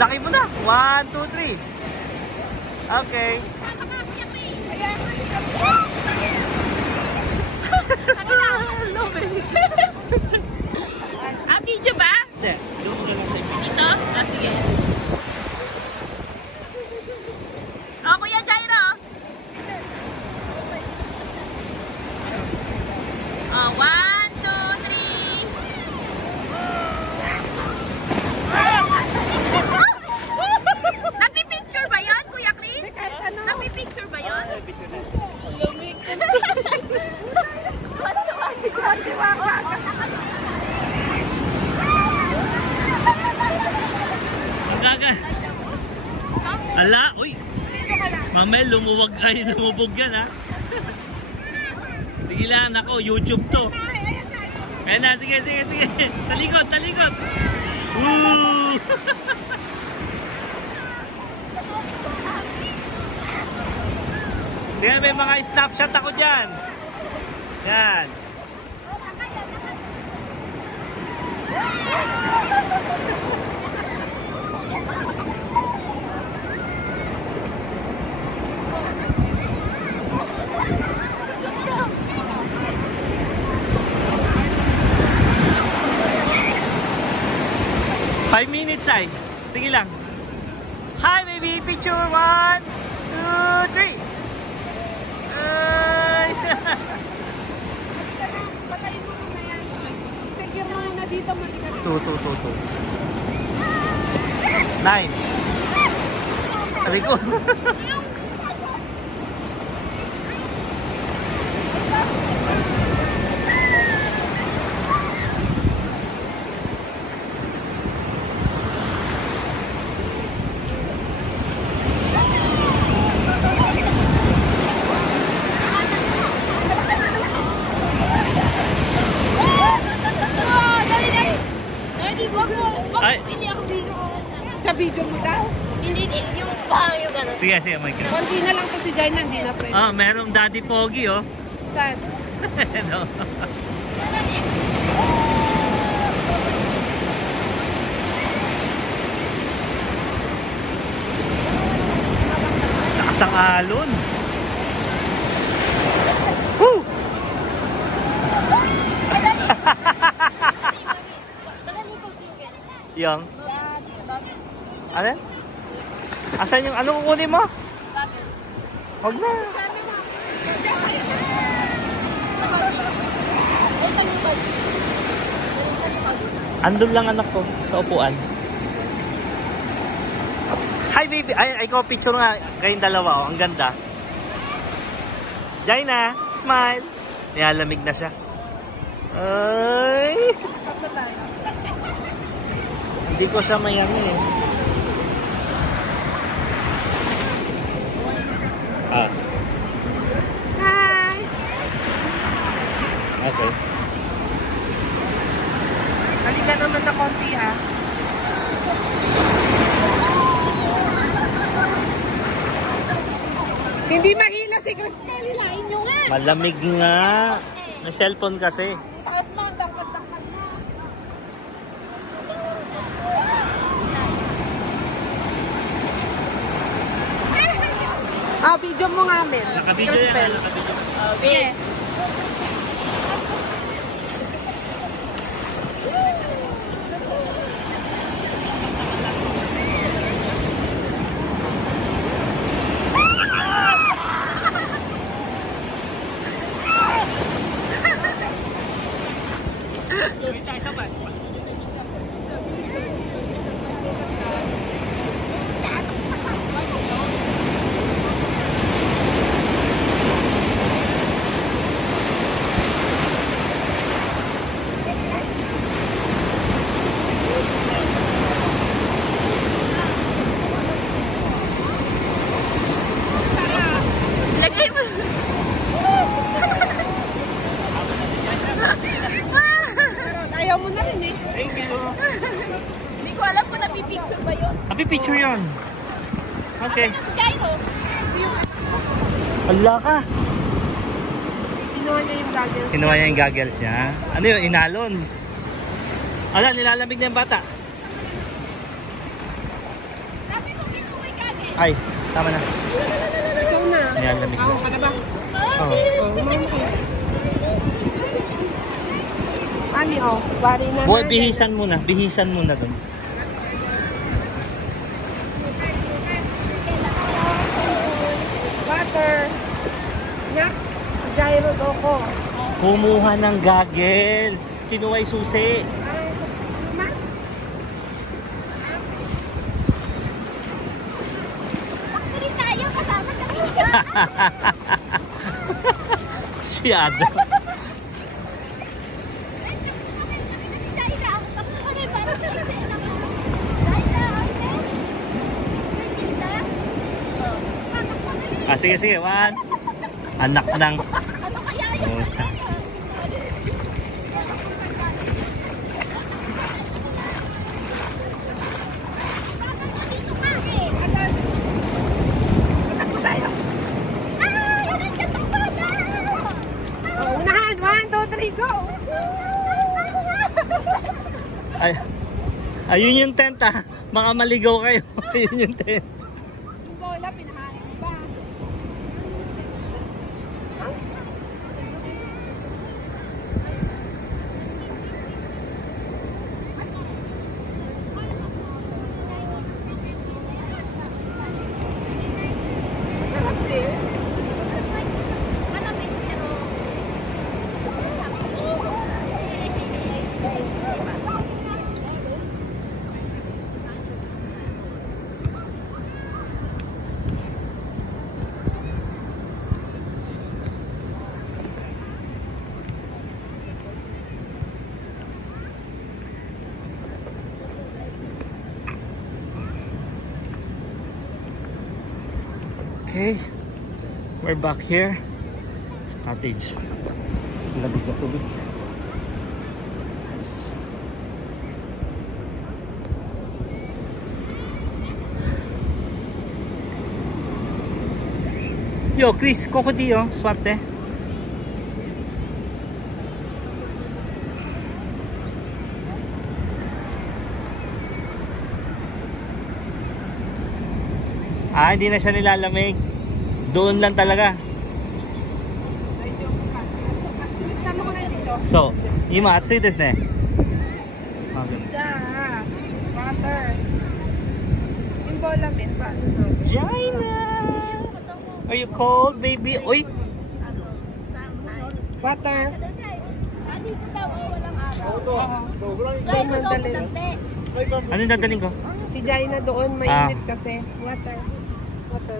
Laki mo na. 1, 2, 3. Okay. Video ba? Hindi. Ito? Sige. Kuya Jairo. 1, 2, 3. Napipicture ba yan, Kuya Chris? Napipicture ba yan? Gaga. Ala, uy. Mamel, lumubog yan ha. Sige lang, ako, YouTube to. Kaya na, sige. Talikot. Woo! Sige, may mga snapshot ako dyan. Yan. Five minutes ay. Sige lang. Hi baby, picture 1, 2, 3. Patayin mo muna yan. Secure mo muna dito. 2, 9. Sabi ko. Hindi ako video. Sa video mo daw? Hindi, yung pang yung gano'n. Sige, may kaya. Konti na lang to si Jai na, hindi na pwede. Merong Daddy Pogi oh. Saan? No. Lakas ang alon. Woo! Yang. Ano? Asan yung ano kukunin mo? Huwag na. Andun lang anak ko sa upuan. Hi baby. Ay ko picture nga kayong dalawa oh. Ang ganda. Jaina, smile. Nilalamig na siya. Ay. Hindi ko siya mayami eh. Hi! Okay. Halika naman na konti ah. Hindi mahila si Cristel. Hilain nyo nga. Malamig nga. May cellphone kasi. Taas mo, dangkad-dangkad mo. Video mo nga, Mel. Nakabidyo yan. Okay. Hindi ko alam kung napipicture ba yun. Napipicture yun. Okay. Jairo. Hala ka. Kinuha niya yung goggles. Kinuha niya yung goggles niya. Ano yun? Inalon. Ala, nilalamig na yung bata. Ay, tama na. Ikaw na. Ayan, lamig na. Ako ka na ba? Oh. Mami, oh. Bari na. Boy, bihisan muna. Bihisan muna doon. Water. Yak. Gyro ko. Kumuha ng goggles. Kinuha yung susi. Ma? Actually tayo, kasama sa iyo. Siyado. Ah, sige, sige. One. Anak ng musa. Oh, unahan. 1, 2, 3, go! Ay, ayun yung tent ah. Baka maligaw kayo. Ayun yung tent. Bola, pinahain ba? Sarap din. Okay. We're back here. Sa cottage. Labig na tubig. Nice. Yo, Chris, kokodi oh. Swerte. Ah, hindi na siya nilalamig. Doon lang talaga. Sama ko na dito. So, ima, atsu desu ne. Okay. Da. Water. Yung bola, men. Paano na? Jaina! Are you cold, baby? Uy! Water. Dito daw, walang araw. Oo. Doon mandalin. Ano yung dadalhin ko? Si Jaina doon, mainit kasi. Water. Water.